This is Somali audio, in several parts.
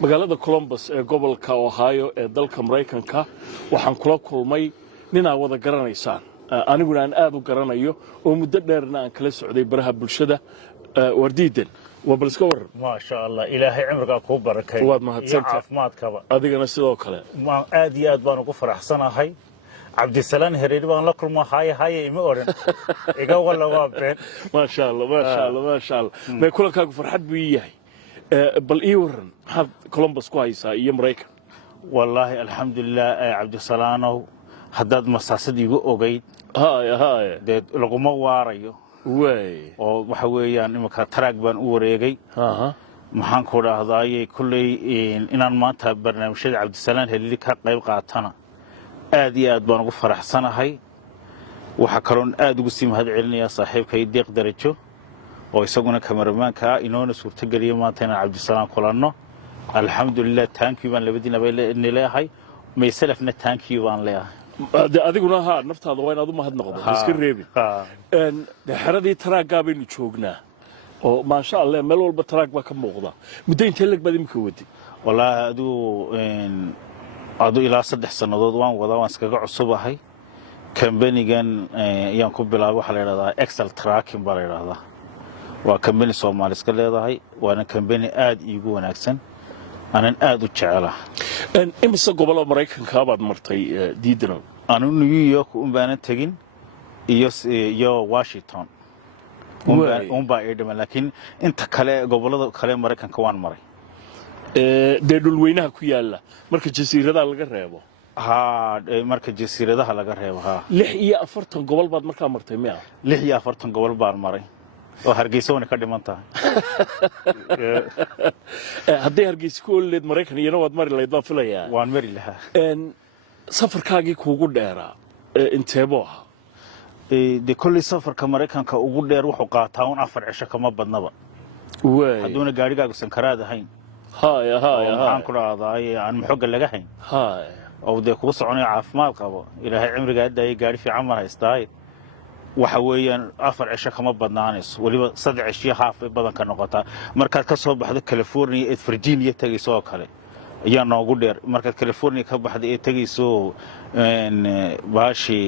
magaalada Columbus ee gobolka Ohio ee dalka Mareykanka waxaan kula kulmay nin aan wada garanaysaan aniguna aan aad u garanayo oo muddo dheerna aan kala socday baraha bulshada wardiidan وبلسك ور ما شاء الله إلهي عمرك أكو بركة واد ما هتسنت مات كبا أديك نسيت كله ما أدي أد بانو كفر أحسن هاي عبد السلام هريري بان لكل ما هاي إمورن إيجا ولا وابين ما شاء الله ما شاء الله ما شاء الله ما يقولك أكو فرحت بيجي بل إيورن هذا كولومبوس كويسة يوم ريك والله الحمد لله عبد السلام هداد مساصد يجو أوجيد هاي ده لقمة واريو way oo waxa weeyaan imika track baan u wareegay maxaan ku raahday kulay inaan maanta barnaamijyada Cabdisalaam Helili ka qayb qaatana aad iyo aad baan ugu faraxsanahay waxa kaloon aad ugu sii mahad celinaya saaxiibkay Deeq Darajo oo isaguna kameramaanka inoona suurta galiyay maanta inaan Cabdisalaam kulanno alxamdulillah thank you baan labadiina bay leeyahay meesalafna thank you baan leeyahay adiguna ha naftaada waa inaad u mahad noqdo iska reebin xaradii taraagga baynu joognaa oo ma sha Allah meel walba taraag ba ka muuqda muddo intee lag baad imka wadi wallahi adu ilaa 3 sanadood waan iskaga cusubahay company-gan ayaan ku bilaabay waxa la yiraahdaa Excel Tracking baa la yiraahdaa waa company Soomaali iska leedahay waana company aad iigu wanaagsan أنا أدو شعلا. إن بس قبل أمريكا بعد مرتي ديدنا. أنا نيويورك بنا تجين يو واشنطن. بعيد لكن أنت قبل كلا أمريكا كوان مري. دول وينها كيالا. مركز جزيرة ده على قريبه. ها مركز جزيرة ده على قريبه ها. لحية أفرتن قبل بعد مركا مرتي مياه. لحية أفرتن قبل بعد مري. وهرجيسون كدمانتا هدي هرجيس كل مريكان ينواد مري لا يضاف لها وان مري لها ان سفر كاجي كوغو دheera inteeboha دي كل سفر كمريكان ka ugu dheer wuxuu qaataa 4 cisho kama badnaba way haduuna gaarigaagu sankaraad ahayn haay waxaan ku raadaay aan xoog laga hayn haay oo de ku soconay caafimaad qabo ilaahay cimriga aday gaari fiican ma haystay waxa weeyaan 4 cisho kama badnaanayso waliba 3 cisho haaf badan ka noqota markaad ka soo baxdo California ee Virginia tagayso oo kale ayaa noogu dheer markaad California ka baxdo ee tagayso baashi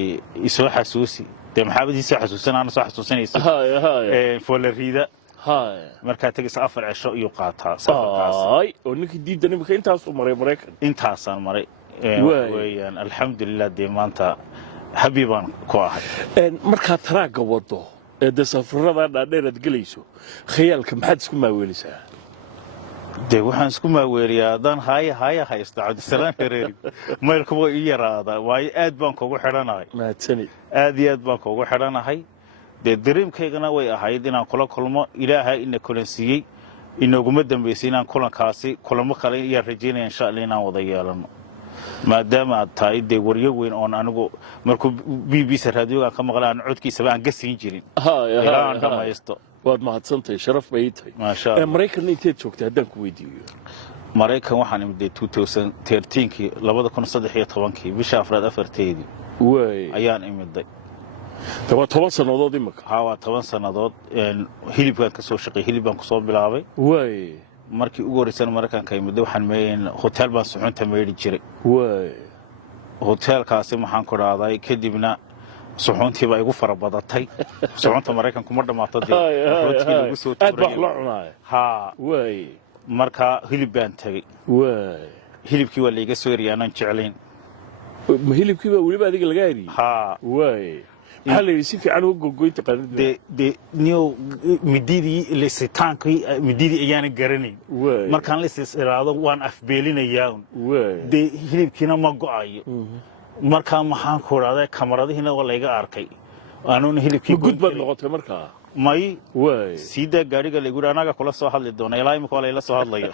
isoo xasuusi de maxaabadiisa xasuusanana soo xasuusanayso Florida markaad tagayso 4 cisho iyo qaataa safarkaas oo ninkii diidan imika intaas u maray Mareykan intaasaan maray weeyaan alxamdulillah de maanta حبيبان كواحد. مركها تراجع وضو. ده سفر هذا نادر تجلسه. خيالك ما حد سكون ما ويلسه. ده وحن سكون ما ويريا دان هاي استعد السلام كريم. ما يركبوا إيرا هذا واي أد بانك وحرنا هاي. ما تسني. أد بانك وحرنا هاي. ده دريم كيغنا ويا هاي دينا كل ما إلهي إن كل شيء إنه قمدن بيسينا كل كاسي كل ما خلي يرجعنا إن شاء الله لنا وضيالنا. maadaama tahay de wariyo weyn oo anigu markuu BBC radio ka maqlaan codkiisa baan gasin jirin ilaa dhamaysto waad mahadsantahay sharaf bay tahay ma sha Allah Mareykan intee joogtay haddaan ku weydiiyo Mareykan waxaan imday 2013kii 2013kii bisha afraad afarteedii way ayaan imday tawa 10 sanadood imika waa 10 sanadood hilibkan ka soo shaqay hilibkan ku soo bilaabay way markii ugu horeysan Mareykanka imid waxaan meeyeen hotel baan suxunta meeyay jiray way hotelkaasi maxaan ku raaday kadibna suxuntii baa igu farabadatay suxunta Mareykanka kuma dhamaato hotelkii lagu soo tuuray ha way marka hilib baan tagay way hilibkii waa la iga soo yariyaan jecelayn ma hilibkii baa waliba adiga laga yariyay ha way هل si fiican ugu gogoynta qadada de new mididii lisitaankii mididii ayaan garanay markaan la isiraado waan afbeelinayaa de hilibkiina ma go'ayo markaan maxaan ku raaday kamaradihiina waa la iga arkay aanuna hilibkii gudbad noqotay markaa may sida gaariga la guur anaga kula soo hadli doona ilaa imika la soo hadlayo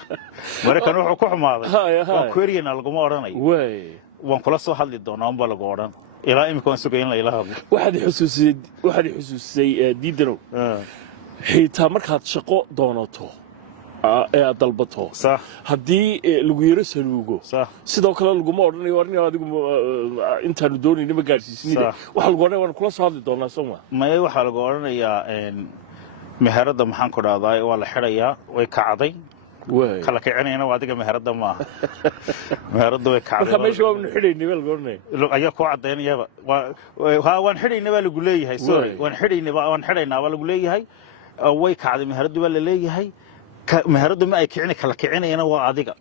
Mareykan wuxuu ku xumaaday waa queryana lagu ma oranayo waan kula soo hadli doonaa baa lagu oran إلى إمكان سكين لا إله إلا واحد حسوسي ديدنو حيتها مركات شقو دوناتو dalbato صح hadii lagu yiro saluugo صح sidoo kale lagu ma oranayo adigu intaan doonayna ma gaarsiisnida waxa lagu oranayo waan kula soo hadli doonaa Soomaa ma waxa lagu oranayaa meherada maxaan ku dhaaday waa la xirayaa way kacday kala kicinayna waa adiga meherada ma aha meherada way kacday marka meesha waa xidhaynay wal goornay ayaa ku cadeynayaba waan xidhaynay baa lagu leeyahay sorry waan xidhaynaa baa lagu leeyahay way kacday meheradu baa la leeyahay meheradu ma ay kicin kala kicinayna waa adiga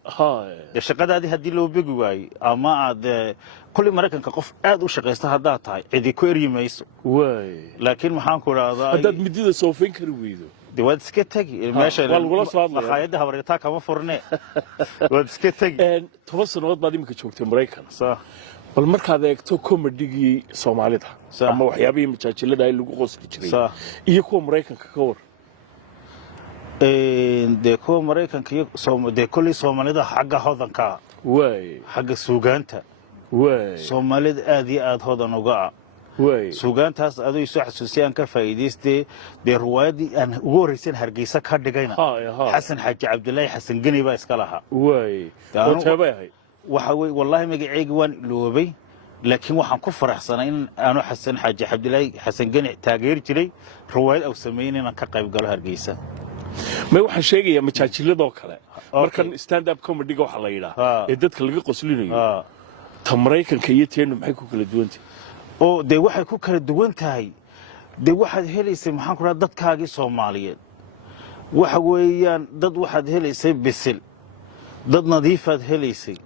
shaqadaadii haddii loo begi waayey ama aad kulli maraykanka qof aad u shaqaysta haddaad tahay cidi ku eryi mayso laakiin maxaan ku idhahdaa haddaad midida soofayn kari weydo de waad iska tegi meesha makhaayadda habaryartaa kama furne waad iska tegi 10 sanadood baad iminka joogtay maraykan bal markaad eegto komedigii soomaalida ama waxyaabihii majaajilada ay lagu qosli jiray iyo kuwa maraykanka ka war de kuwa maraykanka iyo de kulli soomaalida xagga hodanka xagga suugaanta soomaalida aad iyo aad hodan uga ah suugaantaas aduu soo xasuusiyaan ka faa'iideystay de riwaayadii aan ugu horeysan hargeysa ka dhigayna xasan xaaji cabdullaahi xasan gani baa iska lahaa waxa way wallahi magacayga waan iloobay laakiin waxaan ku faraxsanay in aanu xasan xaaji cabdullaahi xasan gani taageer jiray riwaayad aw sameeyay inaan ka qayb galo hargeysa ma waxaan sheegayaa majaajiladoo kale markan stand up comedy waxa la yiraahdaa ee dadka laga qoslinayo ta maraykanka iyo teenu maxay ku kala duwan tahay oo de waxay ku kala duwan tahay de waxaad helaysay maxaan ku raad dadkaagii Soomaaliyeed waxa weeyaan dad waxaad helaysay bisil dad nadiifaad helaysay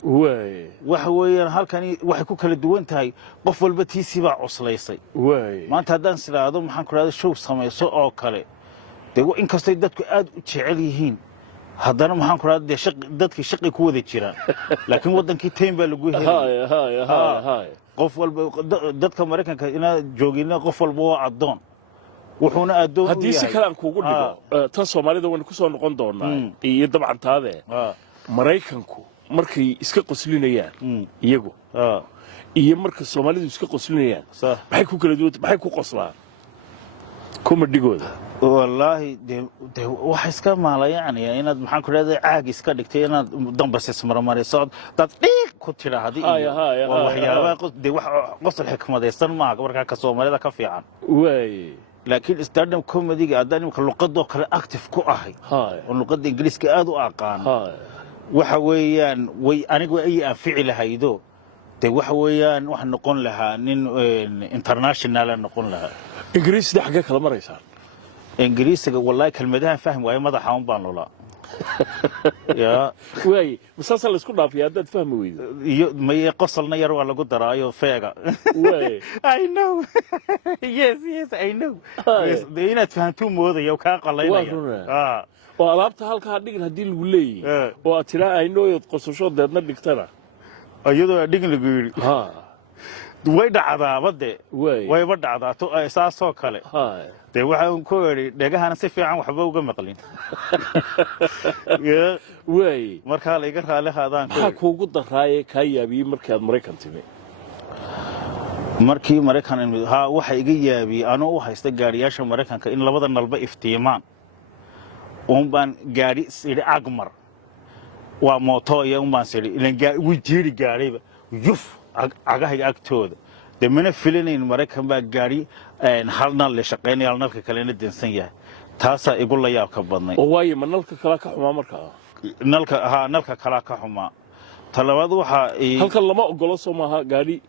waxa weeyaan halkani waxay ku kala duwan tahay qof walba tiisi baa cuslaysay maanta haddaan sidaado maxaan ku raad show samayso oo kale de in kastoo dadku aad u jecel yihiin haddana maxaan ku raad dadkii shaqi ku wada jiraan laakiin wadankii teen baa lagu helay qof walba dadka maraykanka ina joogina qof walba waa adoon wuxuuna adoon haddii si kale aan kuugu dhigo tan Soomaalida waan ku soo noqon doonaa iyo dabcan taade maraykanku markay iska qoslinayaan iyagu iyo marka Soomaalidu iska qoslinayaan maxay ku kala duwan maxay ku qoslaan komedigooda والله ده واحد كمان لا يعني أنا محن كل هذا عاجز كدكتي أنا دم بس اسمه مرة صاد تطبيق كنت له هذه وحياة ده قص الحكمة ده استن معك ورك كسوة مرة كافي عن لكن استخدم كوميدي قدامي كاللقط ده كلا أكتف كأهي واللقط الإنجليزي كأدو أقان وحويان أنا أقول أي فعل هيدو ده وحويان وحن نقول لها نين انترناشنال نقول لها إنجليزي ده حاجة كلا مرة يصير إنجليزي والله كلمتها فهم وهي ماذا حاون بانولا يا وي مسلسل اسكو في هذا تفهم وي ما يقصلنا يروح على قدر ايو فيغا وي I know yes I know دينا تفهمتو مودا يو كان قلينا وalaabta halka dhigin hadii lagu leeyahay oo tira ay noo yad qosasho deedna dhigtana ayadoo dhigin lagu yiri way dhacdaa bade way ba dhacdaa to asaasoo kale de waxaan ku yiri dhagahana si fiican waxba uga maqlin way marka la iga raali haadaan waxa kuugu daraaye ka yaabi markii aad Mareykan timi markii Mareykan waxa iga yaabi anoo u haysta gaariyaasha Mareykanka in labada nalba iftiimaan baan gaari sida agmar waa mooto iyo baan sida ilan gaari gaariba yuf agahiga agtooda de mana filanayn Mareykan baa gaari halna la shaqeynaya nalka kale dinsan yahay taasa igu la yaab ka badnay oo waayo nalka kala ka xumaa markaa nalka kala ka xumaa talabaad waxa halka lama ogolo Soomaha gaari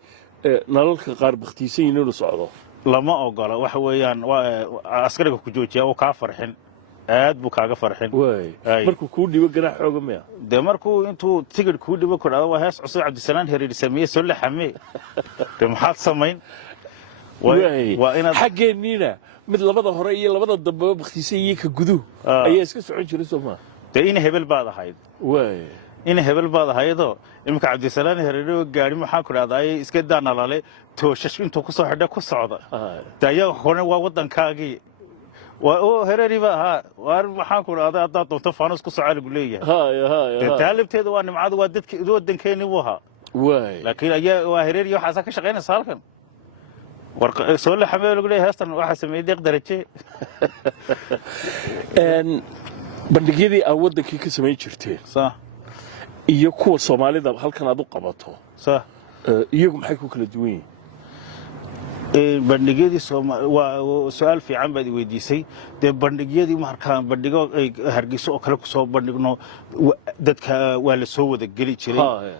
nalalka qaar baqtiisan inuu socdo lama ogolo waxa weeyaan askariga ku joojiya oo ka farxin aad buu kaaga farxin markuu ku dhibo ganax xooga ma de markuu intuu tigir ku dhibo ku dhaado waa hees cusub Cabdisalaan Hariir sameeyay soo la xamee de maxaad sameyn waa ina xageennina mid labada hore iyo labada dambe baqtiisay iyo ka gudu ayaa iska socon jiray Soomaa de in hebel baad ahayd in hebel baad ahaydo imka Cabdisalaan Hariir gaari maxaa ku dhaaday iska daanalale tooshash intuu ku soo xidhay ku socda tayo hore waa wadankaagii وهرري بقى وحان كل هذا ضد طفانوس كسر على قلية تعلم تيجي وانا معاد ودك كيني وها لكن أيه وهرري وحاسك شغالين صاركن سؤال حمل قلية هستن واحد سميد يقدر شيء إن بندقيدي أود كي سميد شرتين صح يكون Soomaaliда halkan aad u qabato صح iyagu maxay ku kala duwan bandhigyadii waa su'aal fiican baad weydiisay de bandhigyadii markaan bandhigo ay Hargeysa oo kale ku soo bandhigno dadka waa la soo wada gali jiray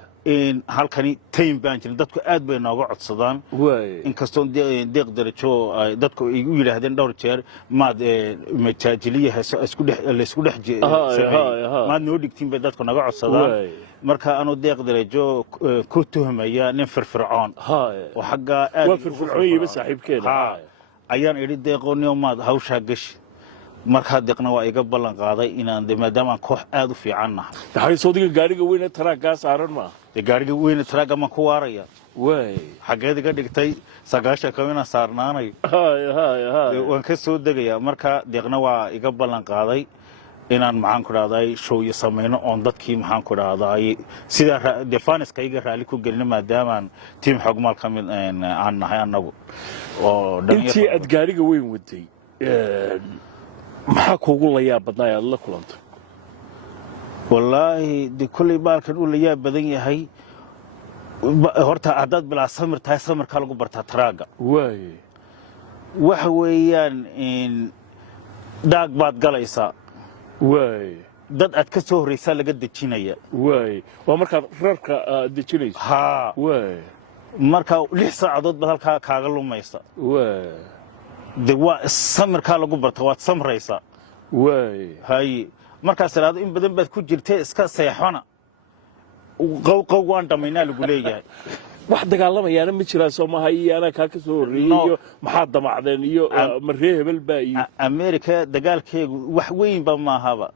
halkani taym baan jirin dadku aad bay nooga codsadaan inkastoo deeq darajo dadku ay u yiraahdeen dhowr jeer maad majaajiliyaha isku dhex maad noo dhigtiin bay dadku naga codsadaan marka aanu deeq darajo ku tuhmaya nin firfircoon oo xagga aad waa firfircoon yiba saaxiibkeena ayaan idhi deeqooniyo maad hawsha gashi marka deeqna waa iga ballan qaaday inaan maadaama koox aad u fiican nahay waxay soo diga gaariga weyn ee taraaga saaran ma gaariga weyn ee taraaga ma ku waaraya xageed iga dhigtay 9 kamina saarnaanay waan ka soo degaya marka deeqna waa iga ballan qaaday inaan maxaan ku dhahday show iyo sameeyno on dadkii maxaan ku dhahday sida defaniska iga raali ku gelin maadaama team xogmaal kamid aan nahay anagu oo intii aad gaariga weyn waday maxaa kuugu la yaab badnaa aad la kulantay wallaahi de kulli baalkan uu la yaab badan yahay horta haddaad bilaa samir tahay samirkaa lagu bartaa taraaga waxa weeyaan daag baad galaysaa dad aad ka soo horreysaa laga dejinaya waa markaad reerka dejinayso marka 6 saacadood baad halkaa kaaga lumaysa de waa samirkaa lagu barta waad samraysaa hay markaas ilaado in badan baad ku jirtay iska seexona qow waan dhamaynaa lagu leeyahay wax dagaalamayaana ma jiraan Soomaaliya iyo ana ka soo horeeyay maxaa damacdeen iyo maree hebel baa iyo Amerika dagaalkeegu wax weyn ba ma ahaba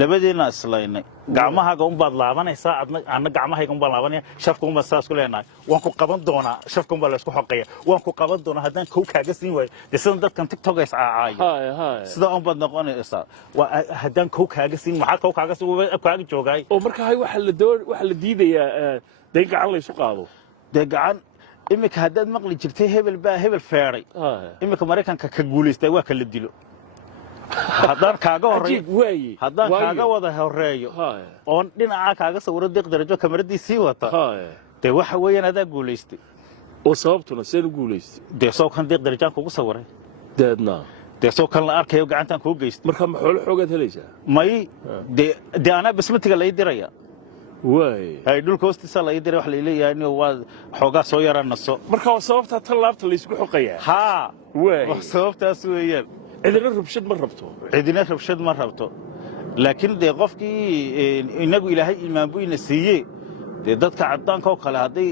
labadeena islaynay gacmahaaga un baad laabanaysaa adna gacmahayga un baan laabanaya shafka un baad saas ku leenahay waan ku qaban doonaa shafka un baa la isku xoqaya waan ku qaban doonaa haddaan kow kaaga siin waayo sidan dadkan TikTok ay caacaayo sida un baad noqonaysaa haddaan kow kaaga siin maxaa kow kaaga siin kaaga joogay oo marka hay waxa la diidayaa de gacan la isu qaado de gacan imika haddaad maqli jirtay hebel feeray imika Mareykanka ka guuleystay waa kala dilo haddaan kaaga horeeyo haddaan kaaga wada horeeyo oo dhinaca kaaga sawiro deeq darajo kamaradiis sii wata de waxa weeyaan adaa guuleystay oo sababtuna seen guuleystay de soo kan deeq darajaan kugu sawiray deedna de soo kan la arkayo gacantan ku geystay marka ma xoolo xoogaad helaysaa may de ana basmatiga la diraya hay dhulka hoostiisa la diray wax la leeyahay inuu waa xoogaa soo yaranaso marka waa sababta tan laabta la isku xoqayaa waa sababtaas weeyaan cidina rabshad ma rabto laakiin de qofkii inagu ilaahay iimaan buu ina siiyay de dadka cadaanka oo kale haday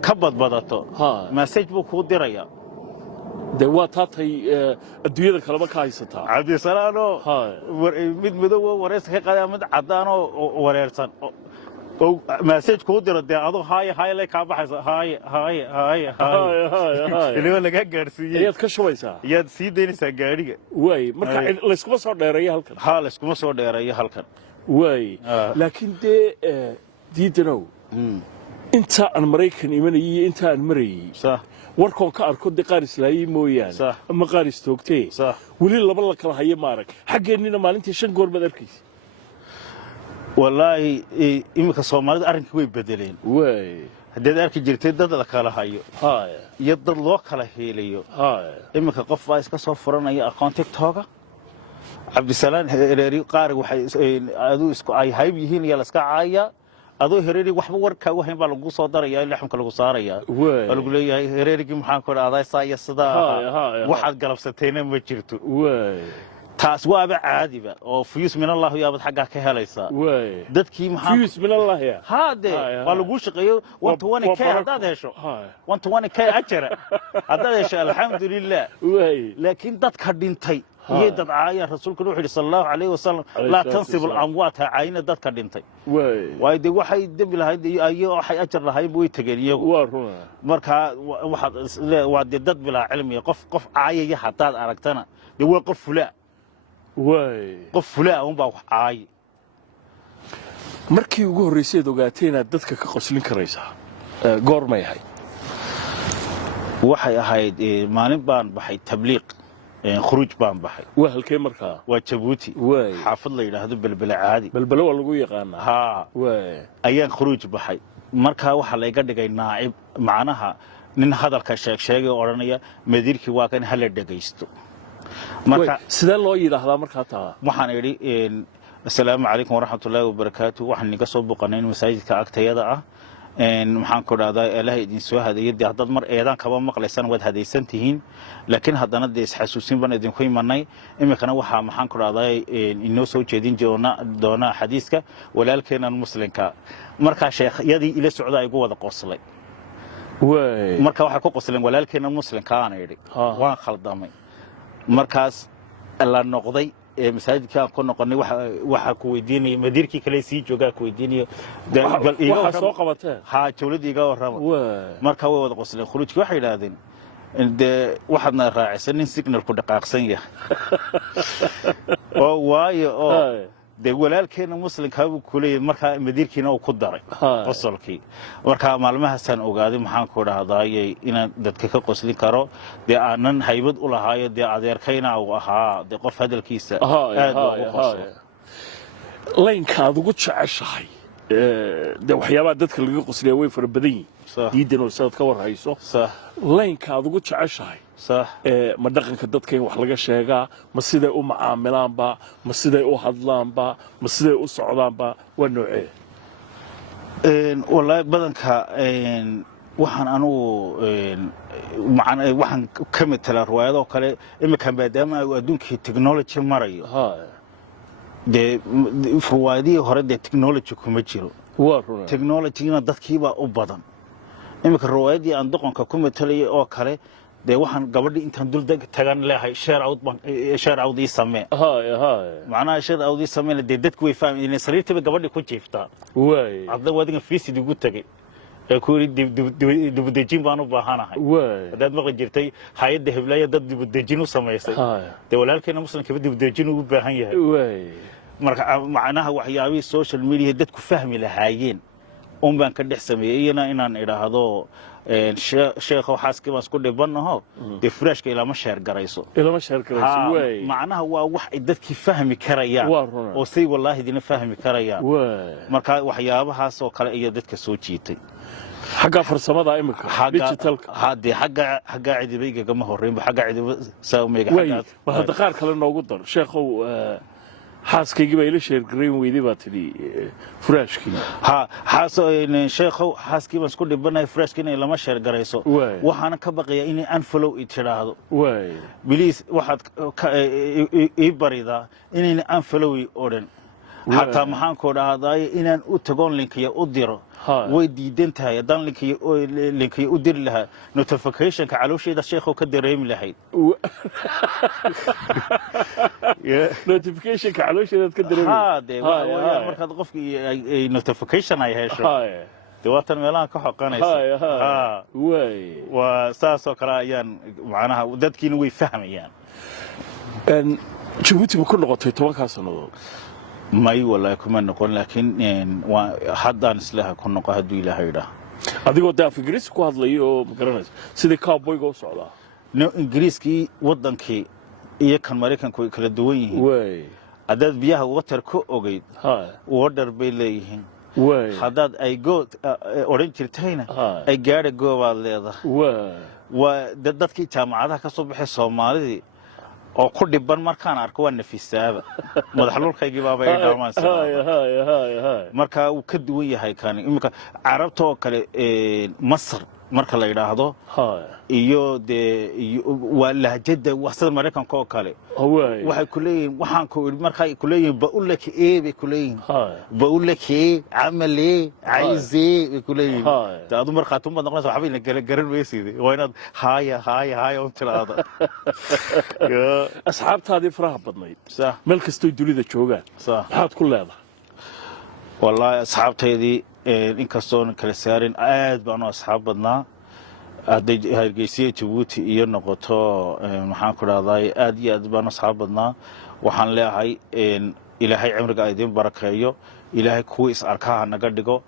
ka badbadato message buu ku diraya de waa taatay adduunyada kaleba ka haysataa cabdi salaano mid madow wareys ka qaaday mid cadaan oo wareersan oo message ku diro de adu hay la ka baxaysa hay ilaa laga gaarsiiyay ayaad ka shubaysaa yaad sii deynaysaa gaariga marka la iskuma soo dheereeyo halkan la iskuma soo dheereeyo halkan laakiin de diidanow inta aan Mareykan imanayay inta aan marayay warkoon ka arko de qaar islaayay mooyaan ama qaar istoogtay wali laba la kala hayo maarag xageennina maalintii 5 goor baad arkaysaa wallaahi imika Soomaalida arrinka way bedeleen haddaad arki jirtay dad la kala hayo iyo dad loo kala heelayo imika qof baa iska soo furanaya aqoon TikTok Cabdisalaan Hereeri qaar waxay adu isku ay hayb yihiin iyo la iska caaya adoo Hereeri waxba warka waxaan baa lagu soo daraya laxamka lagu saaraya lagu leeyahay Hereerigi maxaan ku dhaaday saaya sida waxaad galabsatayna ma jirto taas waaba caadiba oo fiyus min Allah yaabad xaga ka helaysa dadkii maxaa fiyus min Allah ya haade waa lagu shaqeeyo 120k hadaad hesho 120k ajra hadaad hesho alxamdulillah laakiin dadka dhintay iyo dad caaya rasuulku wuxuu sallallahu alayhi wasallam la tansibu al-amwat ayna dadka dhintay waayde waxay dib lahayd ayo waxay ajar lahayd way tageen iyagu marka waa dad bilaa cilmi qof caayaya hadaad aragtana de waa qof fulaa qof fulaa un baa wax caay markii ugu horeysay ogaatay inaad dadka ka qoslin karaysaa goormay ahayd waxay ahayd maalin baan baxay tabliiq khuruuj baan baxay waa halkee markaa waa Jabuuti xaafad la yiraahdo balbala caadi balbala waa lagu yaqaanaa ayaan khuruuj baxay marka waxa la iga dhigay naacib macnaha nin hadalka sheegay oo odhanaya madiirkii waa kan hala dhagaysto marka sidee loo yiraahdaa markaa taa waxaan idhi assalaamu calaykum waraxmatullaahi wabarakaatu waxaan niga soo boqonay masaajidka agtayada ah maxaan ku dhahdaa ilaahay idin soo hadeeyay haddaad mar eedaan kaba maqlaysaan waad hadaysan tihiin laakiin haddana dee isxasuusin baan idinku imanay iminkana waxaa maxaan ku dhahdaa inoo soo jeedin doona xadiiska walaalkeenan muslimka markaa sheekhyadii ila socdaa igu wada qoslay marka waxay ku qosleen walaalkeenan muslimka aan idhi waan khaldamay markaas la noqday masaajidka ku noqonay waxa ku weydiinay madiirkii kale sii joogaa ku weydiinayo waxa soo qabatay jawladii iga warrama marka way wada qosleen khuruujkii waxay yiraahdeen de waxaadna raacaysan nin signalku dhaqaaqsan yahay oo waayo oo de walaalkeena muslimka uu ku leeyahay marka madiirkiina uu ku daray qosolkii marka maalmahaasaan ogaaday maxaan ku dhahdaayay inaan dadka ka qoslin karo de aanan haybad u lahaayo de adeerkayna uu ahaa de qof hadalkiisa aad u qoslo laynka aad ugu jeceshahay de waxyaabaha dadka laga qosliyaa way fara badan yihiin diidan oo saad ka warhayso laynka aad ugu jeceshahay ma dhaqanka dadka in wax laga sheegaa ma siday u macaamilaanba ma siday u hadlaanba ma siday u socdaanba waa noocee wallaahi badanka waxaan anugu waxaan ka matelaa riwaayadoo kale iminka maadaama adduunkii technology marayo dee riwaayadihii hore dee technology kuma jiro technologygina dadkiibaa u badan iminka riwaayadii aan doqonka ku matalayay oo kale dee waxaan gabadhii intaan dul tagan leehay share out ii samee macnaha share out ii sameena dee dadku way fahmayeen sariirtiiba gabadhii ku jiiftaa hadda wadigan fiisid ugu tegey ee ku yidhi dibudejin baan u baahanahay haddaad maqli jirtay hay-adda heblaaya dad dibudejin u samaysay dee walaalkeena muslimkaba dibudejin ugu baahan yahay marka macnaha waxyaabihii social media dadku fahmi lahaayeen un baan ka dhex sameeyey iyana inaan idhaahdo sheekhow xaaskii baan isku dhibanaho dee furaashka ilama sheergarayso macnaha waa wax ay dadkii fahmi karayaan oo say wallaahi idina fahmi karayaan marka waxyaabahaas oo kale iyo dadka soo jiitay xagga farsamada imika digitalka hadee xagga cidibaygagama horreynba xagga cidiba saameyga ma hadda qaar kale noogu dar sheekhow xaaskaygii baa ila sheergarayn weyday baa tidhi furaashkii sheekhow xaaskii baan isku dhibanahay furaashkiina ilama sheergarayso waxaana ka baqayaa inay unfollow i tidhaahdo biliis waxaad ii baridaa inayna unfollowi odhan xataa maxaan ku dhahdaay inaan u tagoon linkiya u diro way diidan tahay haddaan linkiya u diri lahaa notificationka caloosheeda sheekhow ka dareemi lahayd notificationka caloosheedaad ka dareemi markaad qofkii notification ay hesho dee waatan meelaha ka xoqanaysa waa saasoo kale ayaan macnaha dadkiina way fahmayaan jabuuti ma ku noqotay 10 sannadood may wallaahi kuma noqon laakiin haddaan islaha ku noqo hadduu ilaahay idhaa adigoo dee af ingiriisi ku hadlayo oo ma garanaysa sidii cowboyga u socdaa ingiriiskii waddankii iyo kan maraykanku way kala duwan yihiin haddaad biyaha water ka ogeyd water bay leeyihiin haddaad ay go odhan jirtayna ay gaadha goobaad leedahay waa dadkii jaamacadaha ka soo baxay soomaalidii oo ku dhiban markaan arko waa nafisaaba madax lulkaygii baaba ay dhaamaan marka uu ka duwan yahay kan imika carabta oo kale masar marka la yiraahdo iyo de waa lahjada waxsada maraykanka oo kale waxay ku leeyihiin waxaan ku markay ku leeyihiin baulaki bay ku leeyihiin baulaki amali aizi ku leeyihiin taadu marka tumad noqonaysa waxba ina garan weysiday waa inaad haaya u tiraahdo asxaabtaadii faraha badnayd meel kastoo dunida joogaan maxaad ku leedahay wallahi asxaabtaydii inkastoo kala saarin aad baan u asxaab badnaa hadday hargeysa Jabuuti iyo noqoto maxaan ku dhahday aad iyo aad baan u asxaab badnaa waxaan leeyahay ilaahay cimriga idin barakeeyo ilaahay kuwa is arkaha naga dhigo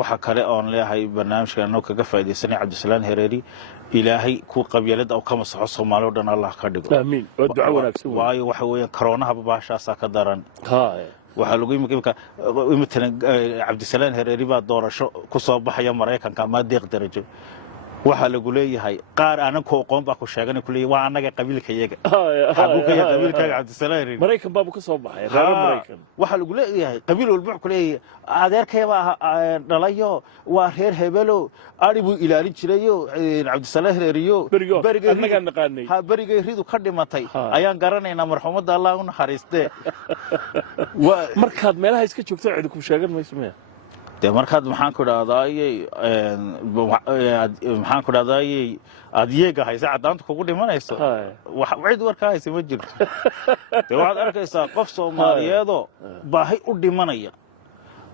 waxa kale oo aan leeyahay barnaamijkan kaga faa'iideysanay Cabdisalaan Hereeri ilaahay ku qabyaalada oo kama saxo Soomaaliya dhan Allah ka dhigo amiin oo duco wanaagsan waayo waxa weeyaan corona baashaas ka daran waxa lagu imika Cabdisalaan Hereeri baa doorasho ku soo baxaya Mareykanka ma deeq darajo waxaa lagu leeyahay qaar aanan ku aqoon baa ku sheegan ku leeyahay waa anaga qabiilkayaga xabuu ka yahay qabiilkaaga cabdisalaan Hereeri Maraykan baa ka soo baxay reer Maraykan waxaa lagu leeyahay qabiil walba ku leeyahay adeerkayba dhalayo waa reer hebelo ari buu ilaalin jirayo cabdisalaan Hereeriyo bariga anaga naqaanay bariga ridu ka dhimatay ayaan garanaynaa marxuumada Allah u naxariistay markaad meelaha iska joogto cid ku sheegan mayso de markaad maxaan ku dhaadaayay adiyeega haysa cadaanta kugu dhimanayso wax cid warkaa haysa ma jirto de waxaad arkaysaa qof Soomaaliyeedo baahi u dhimanaya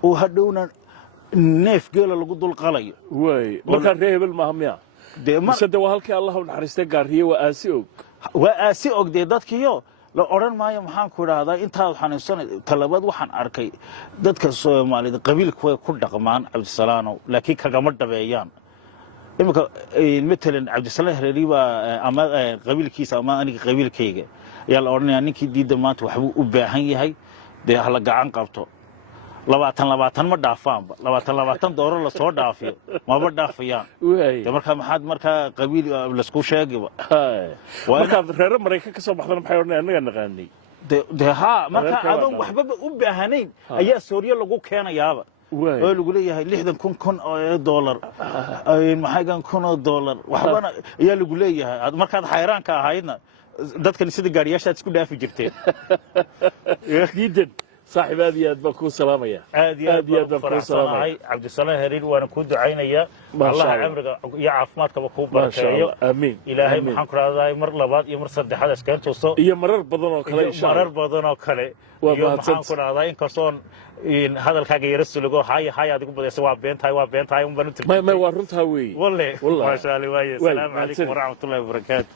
oo hadhowna neef geela lagu dul qalayo way marka reebel ma hamiya de masada waa halkii Allah u naxariistay gaariye waa aasi og de dadkiyo la oran maayo maxaan ku raahdaa inta xanuunsan talabad waxaan arkay dadka Soomaaliyeed qabiilkooda ku dhaqmaan Cabdisalaano laakiin kagama dhabeeyaan imika matalan Cabdisalaan Hereeri baa ama qabiilkiisa ama aniga qabiilkayga ayaa la oranayaa ninkii diida maanta waxbuu u baahan yahay de hala gacan qabto 20 ma dhaafaanba 20 doolar la soo dhaafiyo ma dhaafayaan de marka qabiil la isku sheegayba marka reer Maraykan ka soo baxdan maxay oranayaan anaga naqaanay de ha marka adoon waxba u baahanayn ayaa Soomaaliya lagu keenayaaba oo lagu leeyahay 60,000 oo doolar maxay kun oo doolar waxbana ayaa lagu leeyahay markaad xayraan ka ahaydna dadkan sida gaariyaashaad isku dhaafi jirteen diidan صاحب هذه بكون سلامة يا هذه بكون سلامة cabdisalaan Hereeri وانا كنت عينيا الله عمرك يا عافماتك بكون بركايو امين الهي maxaan ku raadaay mar labaad iyo mar saddexaad iska tooso iyo marar badan oo kale marar badan oo kale iyo maxaan ku raadaay in kastoon in hadalkaaga yarasu lagu hay adigu badayso waa beentahay un banu tirtay ma waa runtaa weey wallahi ma sha Allah waaye salaamu alaykum wa rahmatullahi wa barakaatuh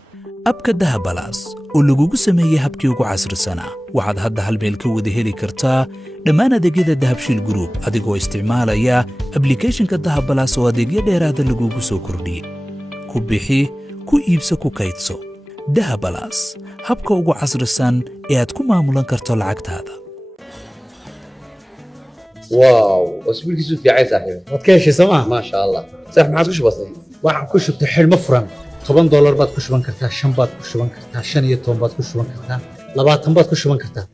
abka dahabalaas oo lagugu sameeyay habkii ugu casrisanaa waxaad hadda hal meel ka wada heli kartaa dhammaan adeegyada Dahabshiil Group adigoo isticmaalaya applicationka Dahabalaas oo adeegyo dheeraad ah lagugu soo kordhiyay ku bixi ku iibso ku kaydso Dahabalaas habka ugu casrisan ee aad ku maamulan karto lacagtaada واو اسبوع كيسو في عايز صاحبي waad ka heshay sooma ما شاء الله صح ما عاد وش بصي waxaan ku shubtay xilmo furan $10 baad ku shuban kartaa 5 baad ku shuban kartaa 15 baad ku shuban kartaa 20 baad ku shuban kartaa